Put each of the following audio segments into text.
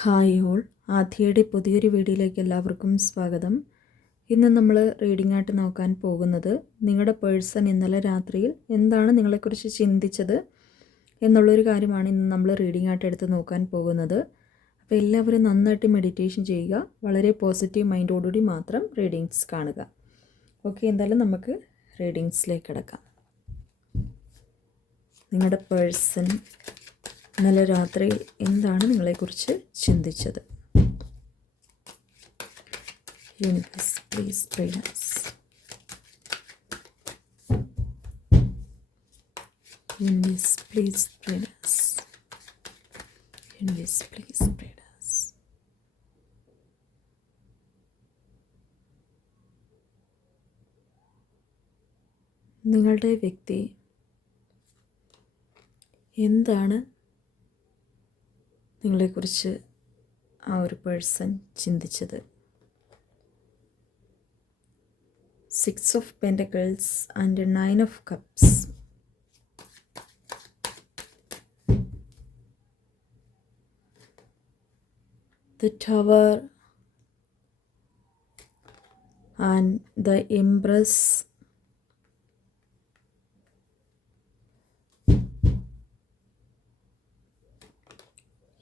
Hi all, ആദ്യയുടെ പുതിയൊരു വീഡിയോയിലേക്ക് എല്ലാവർക്കും സ്വാഗതം. ഇന്ന് നമ്മൾ റീഡിംഗ് ആയിട്ട് നോക്കാൻ പോകുന്നത് നിങ്ങളുടെ പേഴ്സൺ ഇന്നലെ രാത്രിയിൽ എന്താണ് നിങ്ങളെക്കുറിച്ച് ചിന്തിച്ചത് എന്നുള്ളൊരു കാര്യമാണ് ഇന്ന് നമ്മൾ റീഡിംഗ് ആയിട്ട് എടുത്ത് നോക്കാൻ പോകുന്നത്. അപ്പോൾ എല്ലാവരും നന്നായിട്ട് മെഡിറ്റേഷൻ ചെയ്യുക, വളരെ പോസിറ്റീവ് മൈൻഡോടുകൂടി മാത്രം റീഡിങ്സ് കാണുക. ഓക്കെ, എന്തായാലും നമുക്ക് റീഡിങ്സിലേക്ക് കിടക്കാം. നിങ്ങളുടെ പേഴ്സൺ ഇന്നലെ രാത്രിയിൽ എന്താണ് നിങ്ങളെക്കുറിച്ച് ചിന്തിച്ചത്? Universe please guide us. Universe please guide us. Universe please guide us. നിങ്ങളുടെ വ്യക്തി എന്താണ് നിങ്ങളെക്കുറിച്ച് ആ ഒരു പേഴ്സൺ ചിന്തിച്ചത്? 6 of Pentacles and 9 of Cups. The Tower and the Empress.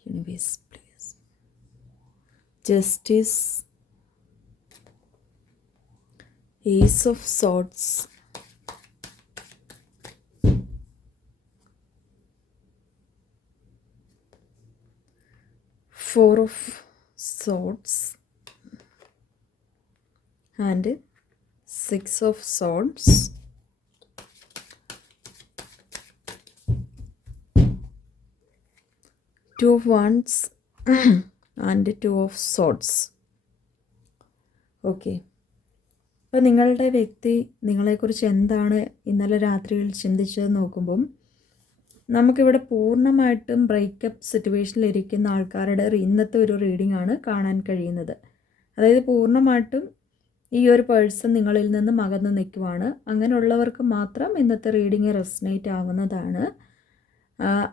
Universe, please. Justice. Ace of Swords. Four of Swords. And 6 of Swords. Two of Wands and 2 of Swords. Okay, അപ്പോൾ നിങ്ങളുടെ വ്യക്തി നിങ്ങളെക്കുറിച്ച് എന്താണ് ഇന്നലെ രാത്രിയിൽ ചിന്തിച്ചത് നോക്കുമ്പം നമുക്കിവിടെ പൂർണ്ണമായിട്ടും ബ്രേക്കപ്പ് സിറ്റുവേഷനിലിരിക്കുന്ന ആൾക്കാരുടെ ഇന്നത്തെ ഒരു റീഡിംഗ് ആണ് കാണാൻ കഴിയുന്നത്. അതായത് പൂർണ്ണമായിട്ടും ഈ ഒരു പേഴ്സൺ നിങ്ങളിൽ നിന്നും അകന്ന് നിൽക്കുവാണ്. അങ്ങനെയുള്ളവർക്ക് മാത്രം ഇന്നത്തെ റീഡിംഗ് റെസനേറ്റ് ആവുന്നതാണ്.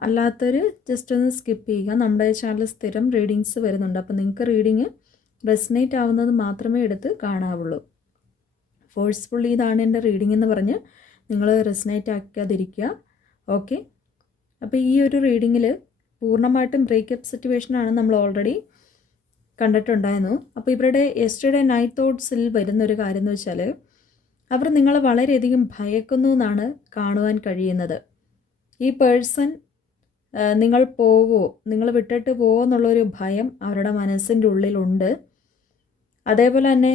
അല്ലാത്തൊരു ജസ്റ്റ് ഒന്ന് സ്കിപ്പ് ചെയ്യുക. നമ്മുടെ ചാനൽ സ്ഥിരം റീഡിങ്സ് വരുന്നുണ്ട്, അപ്പോൾ നിങ്ങൾക്ക് റീഡിങ് റെസനേറ്റ് ആവുന്നത് മാത്രമേ എടുത്ത് കാണാവുള്ളൂ. ഫോഴ്സ്ഫുള്ളി ഇതാണ് എൻ്റെ റീഡിംഗ് എന്ന് പറഞ്ഞ് നിങ്ങൾ റെസനേറ്റ് ആക്കാതിരിക്കുക. ഓക്കെ, അപ്പോൾ ഈ ഒരു റീഡിങ്ങിൽ പൂർണ്ണമായിട്ടും ബ്രേക്കപ്പ് സിറ്റുവേഷനാണ് നമ്മൾ ഓൾറെഡി കണ്ടിട്ടുണ്ടായിരുന്നു. അപ്പോൾ ഇവരുടെ യെസ്റ്റർഡേ നൈറ്റ് തോട്ട്സിൽ വരുന്നൊരു കാര്യം എന്ന് വെച്ചാൽ അവർ നിങ്ങളെ വളരെയധികം ഭയക്കുന്നു എന്നാണ് കാണുവാൻ കഴിയുന്നത്. ഈ പേഴ്സൺ നിങ്ങൾ പോവോ, നിങ്ങൾ വിട്ടിട്ട് പോവോ എന്നുള്ളൊരു ഭയം അവരുടെ മനസ്സിൻ്റെ ഉള്ളിലുണ്ട്. അതേപോലെ തന്നെ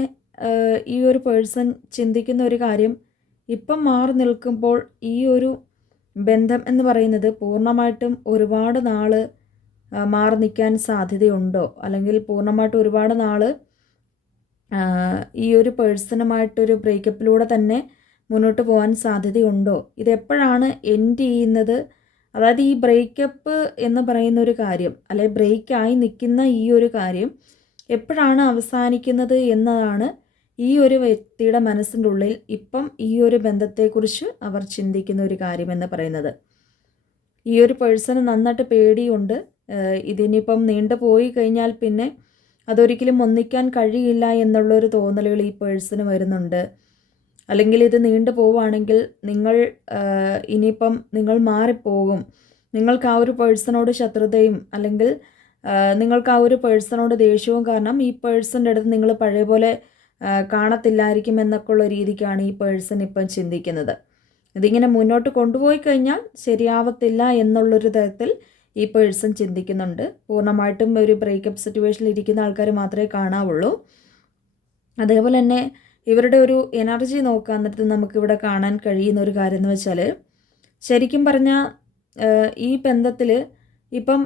ഈ ഒരു പേഴ്സൺ ചിന്തിക്കുന്ന ഒരു കാര്യം, ഇപ്പം മാറി നിൽക്കുമ്പോൾ ഈ ഒരു ബന്ധം എന്ന് പറയുന്നത് പൂർണ്ണമായിട്ടും ഒരുപാട് നാൾ മാറി നിൽക്കാൻ സാധ്യതയുണ്ടോ, അല്ലെങ്കിൽ പൂർണ്ണമായിട്ടും ഒരുപാട് നാൾ ഈ ഒരു പേഴ്സണുമായിട്ടൊരു ബ്രേക്കപ്പിലൂടെ തന്നെ മുന്നോട്ട് പോകാൻ സാധ്യതയുണ്ടോ, ഇതെപ്പോഴാണ് എൻഡ് ചെയ്യുന്നത്, അതായത് ഈ ബ്രേക്കപ്പ് എന്ന് പറയുന്ന ഒരു കാര്യം, അല്ലെങ്കിൽ ബ്രേക്കായി നിൽക്കുന്ന ഈ ഒരു കാര്യം എപ്പോഴാണ് അവസാനിക്കുന്നത് എന്നതാണ് ഈ ഒരു വ്യക്തിയുടെ മനസ്സിൻ്റെ ഉള്ളിൽ ഇപ്പം ഈ ഒരു ബന്ധത്തെക്കുറിച്ച് അവർ ചിന്തിക്കുന്ന ഒരു കാര്യമെന്ന് പറയുന്നത്. ഈ ഒരു പേഴ്സണ് നന്നായിട്ട് പേടിയുണ്ട്. ഇതിനിപ്പം നീണ്ടു പോയി കഴിഞ്ഞാൽ പിന്നെ അതൊരിക്കലും ഒന്നിക്കാൻ കഴിയില്ല എന്നുള്ളൊരു തോന്നലുകൾ ഈ പേഴ്സണ് വരുന്നുണ്ട്. അല്ലെങ്കിൽ ഇത് നീണ്ടു പോവുകയാണെങ്കിൽ ഇനിയിപ്പം നിങ്ങൾ മാറിപ്പോകും, നിങ്ങൾക്ക് ആ ഒരു പേഴ്സണോട് ശത്രുതയും അല്ലെങ്കിൽ നിങ്ങൾക്ക് ആ ഒരു പേഴ്സണോട് ദേഷ്യവും കാരണം ഈ പേഴ്സൻ്റെ അടുത്ത് നിങ്ങൾ പഴയ പോലെ കാണത്തില്ലായിരിക്കും എന്നൊക്കെ ഉള്ള രീതിക്കാണ് ഈ പേഴ്സൺ ഇപ്പം ചിന്തിക്കുന്നത്. ഇതിങ്ങനെ മുന്നോട്ട് കൊണ്ടുപോയി കഴിഞ്ഞാൽ ശരിയാവത്തില്ല എന്നുള്ളൊരു തരത്തിൽ ഈ പേഴ്സൺ ചിന്തിക്കുന്നുണ്ട്. പൂർണ്ണമായിട്ടും ഒരു ബ്രേക്കപ്പ് സിറ്റുവേഷനിൽ ഇരിക്കുന്ന ആൾക്കാർ മാത്രമേ കാണാവുള്ളൂ. അതേപോലെ തന്നെ ഇവരുടെ ഒരു എനർജി നോക്കാൻ നേരത്ത് നമുക്കിവിടെ കാണാൻ കഴിയുന്ന ഒരു കാര്യം എന്ന് വെച്ചാൽ, ശരിക്കും പറഞ്ഞാൽ ഈ ബന്ധത്തിൽ ഇപ്പം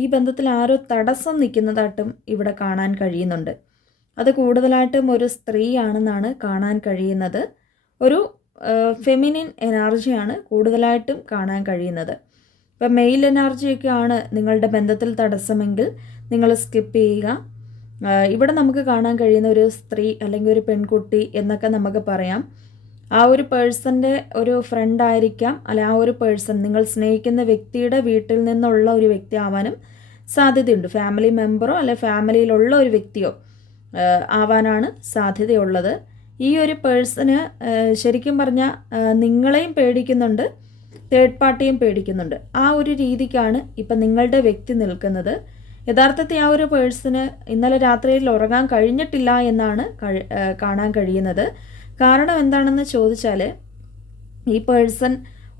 ഈ ബന്ധത്തിൽ ആരോ തടസ്സം നിൽക്കുന്നതായിട്ടും ഇവിടെ കാണാൻ കഴിയുന്നുണ്ട്. അത് കൂടുതലായിട്ടും ഒരു സ്ത്രീയാണെന്നാണ് കാണാൻ കഴിയുന്നത്. ഒരു ഫെമിനിൻ എനർജിയാണ് കൂടുതലായിട്ടും കാണാൻ കഴിയുന്നത്. ഇപ്പം മെയിൽ എനർജിയൊക്കെയാണ് നിങ്ങളുടെ ബന്ധത്തിൽ തടസ്സമെങ്കിൽ നിങ്ങൾ സ്കിപ്പ് ചെയ്യുക. ഇവിടെ നമുക്ക് കാണാൻ കഴിയുന്ന ഒരു സ്ത്രീ അല്ലെങ്കിൽ ഒരു പെൺകുട്ടി എന്നൊക്കെ നമുക്ക് പറയാം. ആ ഒരു പേഴ്സൻ്റെ ഒരു ഫ്രണ്ട് ആയിരിക്കാം, അല്ലെ ആ ഒരു പേഴ്സൺ നിങ്ങൾ സ്നേഹിക്കുന്ന വ്യക്തിയുടെ വീട്ടിൽ നിന്നുള്ള ഒരു വ്യക്തി ആവാനും സാധ്യതയുണ്ട്. ഫാമിലി മെമ്പറോ അല്ലെ ഫാമിലിയിലുള്ള ഒരു വ്യക്തിയോ ആവാനാണ് സാധ്യതയുള്ളത്. ഈ ഒരു പേഴ്സണ് ശരിക്കും പറഞ്ഞാൽ നിങ്ങളെയും പേടിക്കുന്നുണ്ട്, തേർഡ് പാർട്ടിയും പേടിക്കുന്നുണ്ട്. ആ ഒരു രീതിക്കാണ് ഇപ്പം നിങ്ങളുടെ വ്യക്തി നിൽക്കുന്നത്. യഥാർത്ഥത്തിൽ ആ ഒരു പേഴ്സണ് ഇന്നലെ രാത്രിയിൽ ഉറങ്ങാൻ കഴിഞ്ഞിട്ടില്ല എന്നാണ് കാണാൻ കഴിയുന്നത്. കാരണം എന്താണെന്ന് ചോദിച്ചാൽ, ഈ പേഴ്സൺ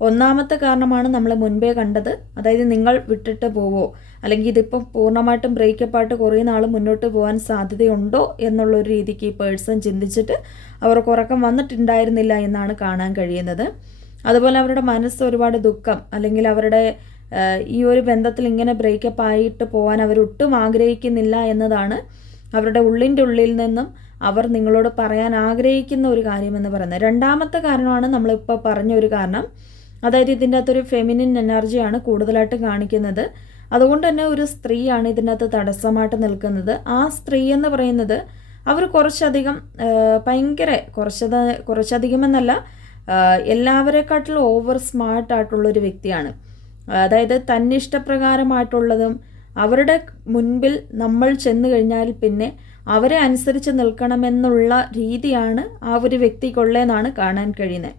ഒന്നാമത്തെ കാരണമാണ് നമ്മൾ മുൻപേ കണ്ടത്. അതായത് നിങ്ങൾ വിട്ടിട്ട് പോവോ, അല്ലെങ്കിൽ ഇതിപ്പം പൂർണ്ണമായിട്ടും ബ്രേക്കപ്പായിട്ട് കുറേ നാൾ മുന്നോട്ട് പോകാൻ സാധ്യതയുണ്ടോ എന്നുള്ളൊരു രീതിക്ക് ഈ പേഴ്സൺ ചിന്തിച്ചിട്ട് അവർക്ക് ഉറക്കം വന്നിട്ടുണ്ടായിരുന്നില്ല എന്നാണ് കാണാൻ കഴിയുന്നത്. അതുപോലെ അവരുടെ മനസ്സ് ഒരുപാട് ദുഃഖം, അല്ലെങ്കിൽ അവരുടെ ഈ ഒരു ബന്ധത്തിൽ ഇങ്ങനെ ബ്രേക്കപ്പ് ആയിട്ട് പോകാൻ അവരൊട്ടും ആഗ്രഹിക്കുന്നില്ല എന്നതാണ് അവരുടെ ഉള്ളിൻ്റെ ഉള്ളിൽ നിന്നും അവർ നിങ്ങളോട് പറയാൻ ആഗ്രഹിക്കുന്ന ഒരു കാര്യമെന്ന് പറയുന്നത്. രണ്ടാമത്തെ കാരണമാണ് നമ്മളിപ്പോൾ പറഞ്ഞ ഒരു കാരണം. അതായത് ഇതിൻ്റെ അകത്തൊരു ഫെമിനിൻ എനർജിയാണ് കൂടുതലായിട്ട് കാണിക്കുന്നത്. അതുകൊണ്ട് തന്നെ ഒരു സ്ത്രീയാണ് ഇതിൻ്റെ അകത്ത് തടസ്സമായിട്ട് നിൽക്കുന്നത്. ആ സ്ത്രീ എന്ന് പറയുന്നത് അവർ കുറച്ചധികം ഭയങ്കര കുറച്ചധികം എന്നല്ല, എല്ലാവരെക്കാട്ടിലും ഓവർ സ്മാർട്ടായിട്ടുള്ളൊരു വ്യക്തിയാണ്. അതായത് തന്നിഷ്ടപ്രകാരമായിട്ടുള്ളതും അവരുടെ മുൻപിൽ നമ്മൾ ചെന്ന് കഴിഞ്ഞാൽ പിന്നെ അവരെ അനുസരിച്ച് നിൽക്കണമെന്നുള്ള രീതിയാണ് ആ ഒരു വ്യക്തിക്കുള്ളതെന്നാണ് കാണാൻ കഴിയുന്നത്.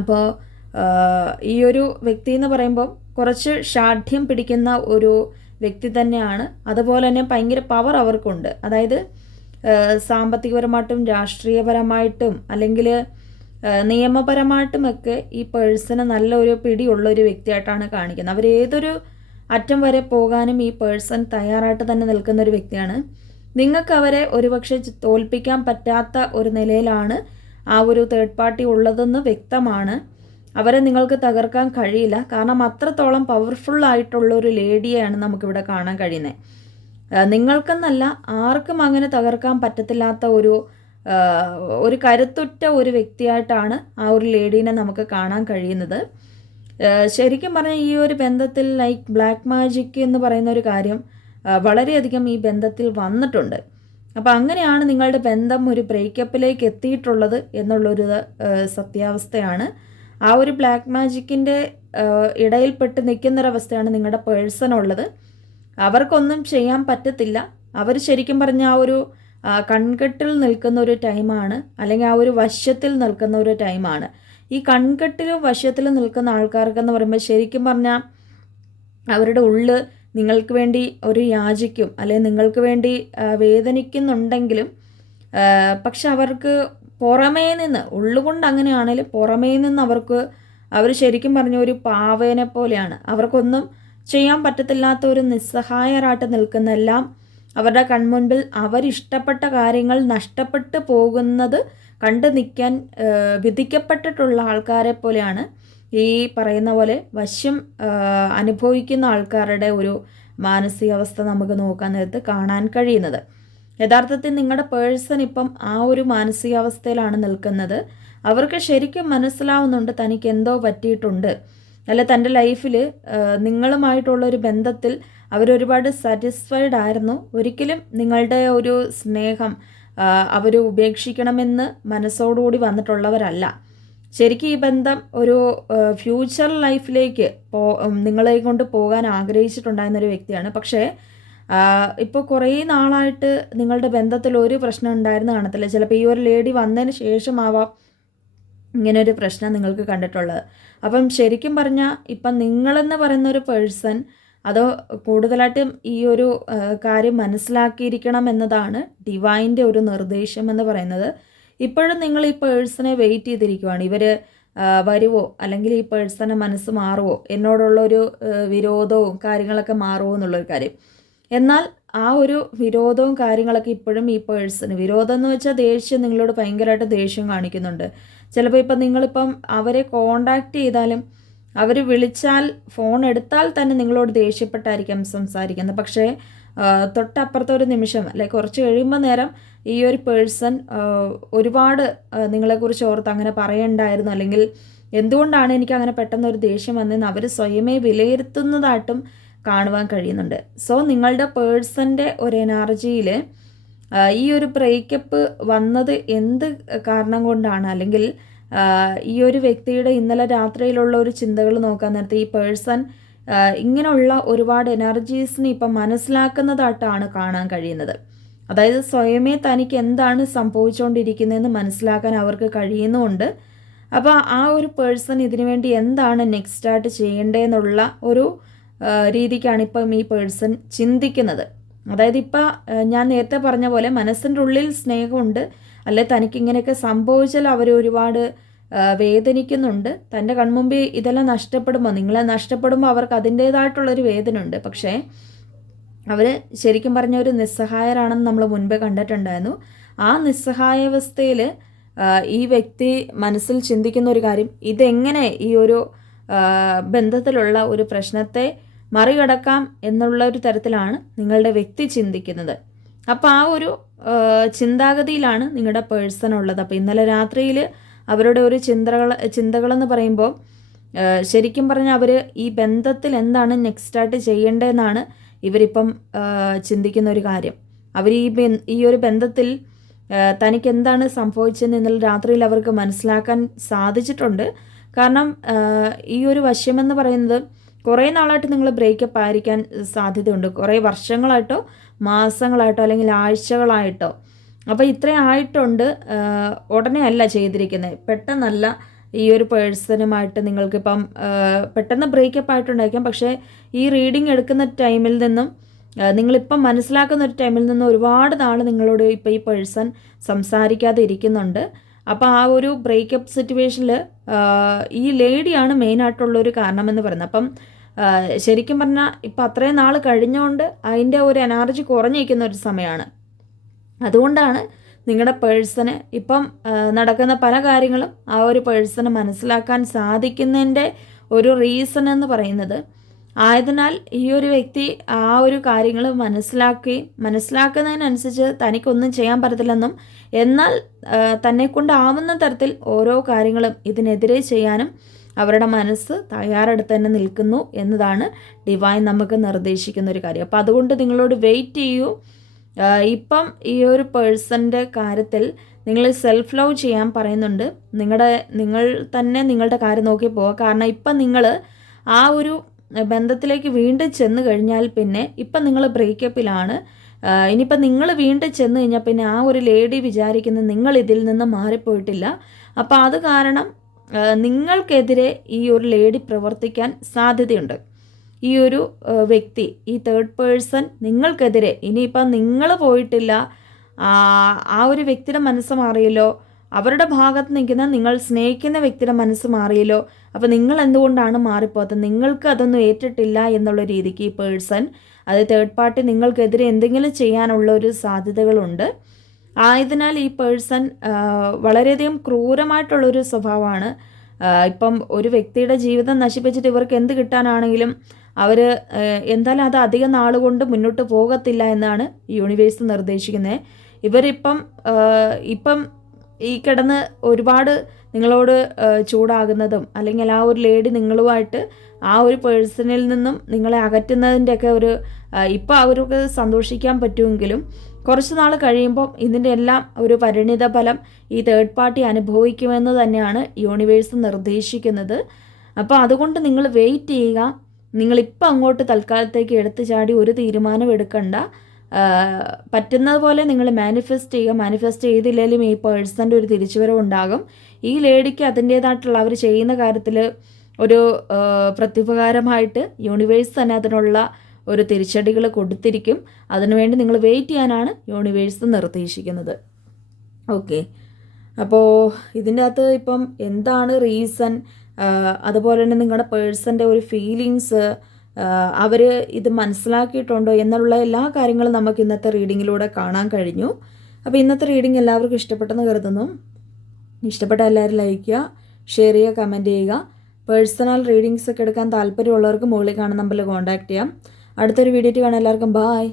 അപ്പോൾ ഈ ഒരു വ്യക്തി എന്ന് പറയുമ്പോൾ കുറച്ച് ഷാഠ്യം പിടിക്കുന്ന ഒരു വ്യക്തി തന്നെയാണ്. അതുപോലെ തന്നെ ഭയങ്കര പവർ അവർക്കുണ്ട്. അതായത് സാമ്പത്തികപരമായിട്ടും രാഷ്ട്രീയപരമായിട്ടും അല്ലെങ്കിൽ നിയമപരമായിട്ടുമൊക്കെ ഈ പേഴ്സണ് നല്ലൊരു പിടിയുള്ള ഒരു വ്യക്തിയായിട്ടാണ് കാണിക്കുന്നത്. അവർ ഏതൊരു അറ്റം വരെ പോകാനും ഈ പേഴ്സൺ തയ്യാറായിട്ട് തന്നെ നിൽക്കുന്ന ഒരു വ്യക്തിയാണ്. നിങ്ങൾക്ക് അവരെ ഒരുപക്ഷെ തോൽപ്പിക്കാൻ പറ്റാത്ത ഒരു നിലയിലാണ് ആ ഒരു തേർഡ് പാർട്ടി ഉള്ളതെന്ന് വ്യക്തമാണ്. അവരെ നിങ്ങൾക്ക് തകർക്കാൻ കഴിയില്ല. കാരണം അത്രത്തോളം പവർഫുൾ ആയിട്ടുള്ള ഒരു ലേഡിയെയാണ് നമുക്കിവിടെ കാണാൻ കഴിയുന്നത്. നിങ്ങൾക്കെന്നല്ല, ആർക്കും അങ്ങനെ തകർക്കാൻ പറ്റത്തില്ലാത്ത ഒരു കരുത്തുറ്റ ഒരു വ്യക്തിയായിട്ടാണ് ആ ഒരു ലേഡീനെ നമുക്ക് കാണാൻ കഴിയുന്നത്. ശരിക്കും പറഞ്ഞാൽ ഈ ഒരു ബന്ധത്തിൽ ലൈക്ക് ബ്ലാക്ക് മാജിക് എന്ന് പറയുന്ന ഒരു കാര്യം വളരെയധികം ഈ ബന്ധത്തിൽ വന്നിട്ടുണ്ട്. അപ്പോൾ അങ്ങനെയാണ് നിങ്ങളുടെ ബന്ധം ഒരു ബ്രേക്കപ്പിലേക്ക് എത്തിയിട്ടുള്ളത് എന്നുള്ളൊരു സത്യാവസ്ഥയാണ്. ആ ഒരു ബ്ലാക്ക് മാജിക്കിൻ്റെ ഇടയിൽപ്പെട്ട് നിൽക്കുന്നൊരവസ്ഥയാണ് നിങ്ങളുടെ പേഴ്സൺ ഉള്ളത്. അവർക്കൊന്നും ചെയ്യാൻ പറ്റത്തില്ല. അവർ ശരിക്കും പറഞ്ഞാൽ ആ ഒരു കൺകെട്ടിൽ നിൽക്കുന്ന ഒരു ടൈമാണ്, അല്ലെങ്കിൽ ആ ഒരു വശത്തിൽ നിൽക്കുന്ന ഒരു ടൈമാണ്. ഈ കൺകെട്ടിലും വശത്തിലും നിൽക്കുന്ന ആൾക്കാർക്കെന്ന് പറയുമ്പോൾ ശരിക്കും പറഞ്ഞാൽ അവരുടെ ഉള്ളിൽ നിങ്ങൾക്ക് വേണ്ടി ഒരു യാചിക്കും, അല്ലെങ്കിൽ നിങ്ങൾക്ക് വേണ്ടി വേദനിക്കുന്നുണ്ടെങ്കിലും പക്ഷെ അവർക്ക് പുറമേ നിന്ന്, ഉള്ളുകൊണ്ട് അങ്ങനെയാണെങ്കിലും പുറമേ നിന്ന് അവർ ശരിക്കും പറഞ്ഞ ഒരു പാവേനെ പോലെയാണ്. അവർക്കൊന്നും ചെയ്യാൻ പറ്റത്തില്ലാത്ത ഒരു നിസ്സഹായരായിട്ട് നിൽക്കുന്ന, എല്ലാം അവരുടെ കൺമുൻപിൽ അവരിഷ്ടപ്പെട്ട കാര്യങ്ങൾ നഷ്ടപ്പെട്ടു പോകുന്നത് കണ്ടു നിൽക്കാൻ വിധിക്കപ്പെട്ടിട്ടുള്ള ആൾക്കാരെ പോലെയാണ് ഈ പറയുന്ന പോലെ വശ്യം അനുഭവിക്കുന്ന ആൾക്കാരുടെ ഒരു മാനസികാവസ്ഥ നമുക്ക് നോക്കാൻ നേരത്ത് കാണാൻ കഴിയുന്നത്. യഥാർത്ഥത്തിൽ നിങ്ങളുടെ പേഴ്സൺ ഇപ്പം ആ ഒരു മാനസികാവസ്ഥയിലാണ് നിൽക്കുന്നത്. അവർക്ക് ശരിക്കും മനസ്സിലാവുന്നുണ്ട് തനിക്ക് എന്തോ പറ്റിയിട്ടുണ്ട്, അല്ല തൻ്റെ ലൈഫിൽ നിങ്ങളുമായിട്ടുള്ളൊരു ബന്ധത്തിൽ അവരൊരുപാട് സാറ്റിസ്ഫൈഡ് ആയിരുന്നു. ഒരിക്കലും നിങ്ങളുടെ ഒരു സ്നേഹം അവർ ഉപേക്ഷിക്കണമെന്ന് മനസ്സോടുകൂടി വന്നിട്ടുള്ളവരല്ല. ശരിക്കും ഈ ബന്ധം ഒരു ഫ്യൂച്ചർ ലൈഫിലേക്ക് നിങ്ങളെ കൊണ്ട് പോകാൻ ആഗ്രഹിച്ചിട്ടുണ്ടായിരുന്നൊരു വ്യക്തിയാണ്. പക്ഷേ ഇപ്പോൾ കുറേ നാളായിട്ട് നിങ്ങളുടെ ബന്ധത്തിൽ ഒരു പ്രശ്നം ഉണ്ടായിരുന്നു കാണത്തില്ല. ചിലപ്പോൾ ഈ ഒരു ലേഡി വന്നതിന് ശേഷമാവാം ഇങ്ങനൊരു പ്രശ്നം നിങ്ങൾക്ക് കണ്ടിട്ടുള്ളത്. അപ്പം ശരിക്കും പറഞ്ഞാൽ ഇപ്പം നിങ്ങളെന്ന് പറയുന്നൊരു പേഴ്സൺ അതോ കൂടുതലായിട്ടും ഈ ഒരു കാര്യം മനസ്സിലാക്കിയിരിക്കണം എന്നതാണ് ഡിവൈൻ്റെ ഒരു നിർദ്ദേശം എന്ന് പറയുന്നത്. ഇപ്പോഴും നിങ്ങൾ ഈ പേഴ്സണെ വെയിറ്റ് ചെയ്തിരിക്കുവാണ്. ഇവർ വരുവോ, അല്ലെങ്കിൽ ഈ പേഴ്സണെ മനസ്സ് മാറുമോ, എന്നോടുള്ളൊരു വിരോധവും കാര്യങ്ങളൊക്കെ മാറുമോ എന്നുള്ളൊരു കാര്യം. എന്നാൽ ആ ഒരു വിരോധവും കാര്യങ്ങളൊക്കെ ഇപ്പോഴും ഈ പേഴ്സണ്, വിരോധം എന്ന് വെച്ചാൽ ദേഷ്യം, നിങ്ങളോട് ഭയങ്കരമായിട്ട് ദേഷ്യം കാണിക്കുന്നുണ്ട്. ചിലപ്പോൾ ഇപ്പം നിങ്ങളിപ്പം അവരെ കോണ്ടാക്ട് ചെയ്താലും അവർ വിളിച്ചാൽ ഫോൺ എടുത്താൽ തന്നെ നിങ്ങളോട് ദേഷ്യപ്പെട്ടായിരിക്കാം സംസാരിക്കുന്നത്. പക്ഷേ തൊട്ടപ്പുറത്തെ ഒരു നിമിഷം അല്ലെ കുറച്ച് കഴിയുമ്പോൾ നേരം ഈ ഒരു പേഴ്സൺ ഒരുപാട് നിങ്ങളെക്കുറിച്ച് ഓർത്ത് അങ്ങനെ പറയണ്ടായിരുന്നു, അല്ലെങ്കിൽ എന്തുകൊണ്ടാണ് എനിക്ക് അങ്ങനെ പെട്ടെന്നൊരു ദേഷ്യം വന്നതെന്ന് അവർ സ്വയമേ വിലയിരുത്തുന്നതായിട്ടും കാണുവാൻ കഴിയുന്നുണ്ട്. സോ നിങ്ങളുടെ പേഴ്സൻ്റെ ഒരു എനർജിയിൽ ഈ ഒരു ബ്രേക്കപ്പ് വന്നത് എന്ത് കാരണം കൊണ്ടാണ്, അല്ലെങ്കിൽ ഈ ഒരു വ്യക്തിയുടെ ഇന്നലെ രാത്രിയിലുള്ള ഒരു ചിന്തകൾ നോക്കാൻ നേരത്തെ ഈ പേഴ്സൺ ഇങ്ങനെയുള്ള ഒരുപാട് എനർജീസിനെ ഇപ്പം മനസ്സിലാക്കുന്നതായിട്ടാണ് കാണാൻ കഴിയുന്നത്. അതായത് സ്വയമേ തനിക്ക് എന്താണ് സംഭവിച്ചുകൊണ്ടിരിക്കുന്നതെന്ന് മനസ്സിലാക്കാൻ അവർക്ക് കഴിയുന്നുമുണ്ട്. അപ്പോൾ ആ ഒരു പേഴ്സൺ ഇതിനു വേണ്ടി എന്താണ് നെക്സ്റ്റ് ആയിട്ട് ചെയ്യേണ്ടതെന്നുള്ള ഒരു രീതിക്കാണ് ഇപ്പം ഈ പേഴ്സൺ ചിന്തിക്കുന്നത്. അതായത് ഇപ്പം ഞാൻ നേരത്തെ പറഞ്ഞ പോലെ മനസ്സിൻ്റെ ഉള്ളിൽ സ്നേഹമുണ്ട്, അല്ലെ തനിക്ക് ഇങ്ങനെയൊക്കെ സംഭവിച്ചാൽ അവർ ഒരുപാട് വേദനിക്കുന്നുണ്ട്. തൻ്റെ കൺമുമ്പിൽ ഇതെല്ലാം നഷ്ടപ്പെടുമ്പോൾ, നിങ്ങളെ നഷ്ടപ്പെടുമ്പോൾ അവർക്ക് അതിൻ്റേതായിട്ടുള്ളൊരു വേദന ഉണ്ട്. പക്ഷേ അവർ ശരിക്കും പറഞ്ഞ ഒരു നിസ്സഹായരാണെന്ന് നമ്മൾ മുൻപേ കണ്ടിട്ടുണ്ടായിരുന്നു. ആ നിസ്സഹായാവസ്ഥയിൽ ഈ വ്യക്തി മനസ്സിൽ ചിന്തിക്കുന്ന ഒരു കാര്യം, ഇതെങ്ങനെ ഈ ഒരു ബന്ധത്തിലുള്ള ഒരു പ്രശ്നത്തെ മറികടക്കാം എന്നുള്ള ഒരു തരത്തിലാണ് നിങ്ങളുടെ വ്യക്തി ചിന്തിക്കുന്നത്. അപ്പോൾ ആ ഒരു ചിന്താഗതിയിലാണ് നിങ്ങളുടെ പേഴ്സൺ ഉള്ളത്. അപ്പോൾ ഇന്നലെ രാത്രിയിൽ അവരുടെ ഒരു ചിന്തകളെന്ന് പറയുമ്പോൾ ശരിക്കും പറഞ്ഞാൽ അവർ ഈ ബന്ധത്തിൽ എന്താണ് നെക്സ്റ്റായിട്ട് ചെയ്യേണ്ടതെന്നാണ് ഇവരിപ്പം ചിന്തിക്കുന്ന ഒരു കാര്യം. അവർ ഈ ഒരു ബന്ധത്തിൽ തനിക്ക് എന്താണ് സംഭവിച്ചതെന്ന് ഇന്നലെ രാത്രിയിൽ അവർക്ക് മനസ്സിലാക്കാൻ സാധിച്ചിട്ടുണ്ട്. കാരണം ഈ ഒരു വശ്യമെന്ന് പറയുന്നത് കുറേ നാളായിട്ട് നിങ്ങൾ ബ്രേക്കപ്പ് ആയിരിക്കാൻ സാധ്യതയുണ്ട്. കുറേ വർഷങ്ങളായിട്ടോ മാസങ്ങളായിട്ടോ അല്ലെങ്കിൽ ആഴ്ചകളായിട്ടോ. അപ്പോൾ ഇത്രയും ആയിട്ടുണ്ട്. ഉടനെ അല്ല ചെയ്തിരിക്കുന്നത്, പെട്ടെന്നല്ല. ഈ ഒരു പേഴ്സണുമായിട്ട് നിങ്ങൾക്കിപ്പം പെട്ടെന്ന് ബ്രേക്കപ്പ് ആയിട്ടുണ്ടായിരിക്കാം. പക്ഷേ ഈ റീഡിങ് എടുക്കുന്ന ടൈമിൽ നിന്നും നിങ്ങളിപ്പം മനസ്സിലാക്കുന്ന ഒരു ടൈമിൽ നിന്നും ഒരുപാട് നാൾ നിങ്ങളോട് ഇപ്പോൾ ഈ പേഴ്സൺ സംസാരിക്കാതെ ഇരിക്കുന്നുണ്ട്. അപ്പോൾ ആ ഒരു ബ്രേക്കപ്പ് സിറ്റുവേഷനിൽ ഈ ലേഡിയാണ് മെയിനായിട്ടുള്ളൊരു കാരണമെന്ന് പറയുന്നത്. അപ്പം ശരിക്കും പറഞ്ഞാൽ ഇപ്പം അത്രയും നാൾ കഴിഞ്ഞുകൊണ്ട് അതിൻ്റെ ഒരു എനർജി കുറഞ്ഞിരിക്കുന്ന ഒരു സമയമാണ്. അതുകൊണ്ടാണ് നിങ്ങളുടെ പേഴ്സണ് ഇപ്പം നടക്കുന്ന പല കാര്യങ്ങളും ആ ഒരു പേഴ്സണ് മനസ്സിലാക്കാൻ സാധിക്കുന്നതിൻ്റെ ഒരു റീസൺ എന്ന് പറയുന്നത്. ആയതിനാൽ ഈ ഒരു വ്യക്തി ആ ഒരു കാര്യങ്ങൾ മനസ്സിലാക്കുന്നതിനനുസരിച്ച് തനിക്കൊന്നും ചെയ്യാൻ പറ്റത്തില്ലെന്നും, എന്നാൽ തന്നെക്കൊണ്ടാവുന്ന തരത്തിൽ ഓരോ കാര്യങ്ങളും ഇതിനെതിരെ ചെയ്യാനും അവരുടെ മനസ്സ് തയ്യാറെടുത്ത് തന്നെ നിൽക്കുന്നു എന്നതാണ് ഡിവൈൻ നമുക്ക് നിർദ്ദേശിക്കുന്ന ഒരു കാര്യം. അപ്പോൾ അതുകൊണ്ട് നിങ്ങളോട് വെയിറ്റ് ചെയ്യൂ. ഇപ്പം ഈ ഒരു പേഴ്സൻ്റെ കാര്യത്തിൽ നിങ്ങൾ സെൽഫ് ലവ് ചെയ്യാൻ പറയുന്നുണ്ട്. നിങ്ങൾ തന്നെ നിങ്ങളുടെ കാര്യം നോക്കി പോവുക. കാരണം ഇപ്പം നിങ്ങൾ ആ ഒരു ബന്ധത്തിലേക്ക് വീണ്ടും ചെന്ന് കഴിഞ്ഞാൽ പിന്നെ ഇപ്പം നിങ്ങൾ ബ്രേക്കപ്പിലാണ്. ഇനിയിപ്പം നിങ്ങൾ വീണ്ടും ചെന്ന് കഴിഞ്ഞാൽ പിന്നെ ആ ഒരു ലേഡി വിചാരിക്കുന്നത് നിങ്ങൾ ഇതിൽ നിന്ന് മാറിപ്പോയിട്ടില്ല. അപ്പോൾ അത് കാരണം നിങ്ങൾക്കെതിരെ ഈ ഒരു ലേഡി പ്രവർത്തിക്കാൻ സാധ്യതയുണ്ട്. ഈ ഒരു വ്യക്തി, ഈ തേർഡ് പേഴ്സൺ നിങ്ങൾക്കെതിരെ, ഇനിയിപ്പം നിങ്ങൾ പോയിട്ടില്ല, ആ ഒരു വ്യക്തിയുടെ മനസ്സ് മാറിയല്ലോ, അവരുടെ ഭാഗത്ത് നിൽക്കുന്ന നിങ്ങൾ സ്നേഹിക്കുന്ന വ്യക്തിയുടെ മനസ്സ് മാറിയല്ലോ. അപ്പോൾ നിങ്ങൾ എന്തുകൊണ്ടാണ് മാറിപ്പോകുന്നത്? നിങ്ങൾക്ക് അതൊന്നും ഏറ്റിട്ടില്ല എന്നുള്ള രീതിക്ക് ഈ പേഴ്സൺ, അത് തേർഡ് പാർട്ടി നിങ്ങൾക്കെതിരെ എന്തെങ്കിലും ചെയ്യാനുള്ള ഒരു സാധ്യതകളുണ്ട്. ആയതിനാൽ ഈ പേഴ്സൺ വളരെയധികം ക്രൂരമായിട്ടുള്ളൊരു സ്വഭാവമാണ്. ഇപ്പം ഒരു വ്യക്തിയുടെ ജീവിതം നശിപ്പിച്ചിട്ട് ഇവർക്ക് എന്ത് കിട്ടാനാണെങ്കിലും അവർ എന്തായാലും അത് അധികം നാളുകൊണ്ട് മുന്നോട്ട് പോകത്തില്ല എന്നാണ് യൂണിവേഴ്സ് നിർദ്ദേശിക്കുന്നത്. ഇപ്പം ഈ കിടന്ന് ഒരുപാട് നിങ്ങളോട് ചൂടാകുന്നതും, അല്ലെങ്കിൽ ആ ഒരു ലേഡി നിങ്ങളുമായിട്ട് ആ ഒരു പേഴ്സണിൽ നിന്നും നിങ്ങളെ അകറ്റുന്നതിൻ്റെയൊക്കെ ഒരു ഇപ്പം അവർക്ക് സന്തോഷിക്കാൻ പറ്റുമെങ്കിലും കുറച്ച് നാൾ കഴിയുമ്പോൾ ഇതിൻ്റെ എല്ലാം ഒരു പരിണിത ഫലം ഈ തേർഡ് പാർട്ടി അനുഭവിക്കുമെന്ന് തന്നെയാണ് യൂണിവേഴ്സ് നിർദ്ദേശിക്കുന്നത്. അപ്പോൾ അതുകൊണ്ട് നിങ്ങൾ വെയിറ്റ് ചെയ്യുക. നിങ്ങളിപ്പോൾ അങ്ങോട്ട് തൽക്കാലത്തേക്ക് എടുത്തു ചാടി ഒരു തീരുമാനം എടുക്കണ്ട. പറ്റുന്നത് പോലെ നിങ്ങൾ മാനിഫെസ്റ്റ് ചെയ്യുക. മാനിഫെസ്റ്റ് ചെയ്തില്ലെങ്കിലും ഈ പേഴ്സൻ്റെ ഒരു തിരിച്ചുവരവ് ഉണ്ടാകും. ഈ ലേഡിക്ക് അതിൻ്റേതായിട്ടുള്ള അവർ ചെയ്യുന്ന കാര്യത്തിൽ ഒരു പ്രത്യുപകാരമായിട്ട് യൂണിവേഴ്സ് തന്നെ അതിനുള്ള ഒരു തിരിച്ചടികൾ കൊടുത്തിരിക്കും. അതിനുവേണ്ടി നിങ്ങൾ വെയിറ്റ് ചെയ്യാനാണ് യൂണിവേഴ്സ് നിർദ്ദേശിക്കുന്നത്. ഓക്കെ, അപ്പോൾ ഇതിൻ്റെ അകത്ത് ഇപ്പം എന്താണ് റീസൺ, അതുപോലെ തന്നെ നിങ്ങളുടെ പേഴ്സൻ്റെ ഒരു ഫീലിങ്സ്, അവർ ഇത് മനസ്സിലാക്കിയിട്ടുണ്ടോ എന്നുള്ള എല്ലാ കാര്യങ്ങളും നമുക്ക് ഇന്നത്തെ റീഡിങ്ങിലൂടെ കാണാൻ കഴിഞ്ഞു. അപ്പോൾ ഇന്നത്തെ റീഡിംഗ് എല്ലാവർക്കും ഇഷ്ടപ്പെട്ടെന്ന് കരുതുന്നു. ഇഷ്ടപ്പെട്ട എല്ലാവരും ലൈക്ക് ചെയ്യുക, ഷെയർ ചെയ്യുക, കമൻറ്റ് ചെയ്യുക. പേഴ്സണൽ റീഡിങ്സ് ഒക്കെ എടുക്കാൻ താല്പര്യമുള്ളവർക്ക് മുകളിൽ കാണുന്ന നമ്പറിൽ കോൺടാക്റ്റ് ചെയ്യാം. അടുത്തൊരു വീഡിയോ കാണാൻ എല്ലാവർക്കും ബായ്.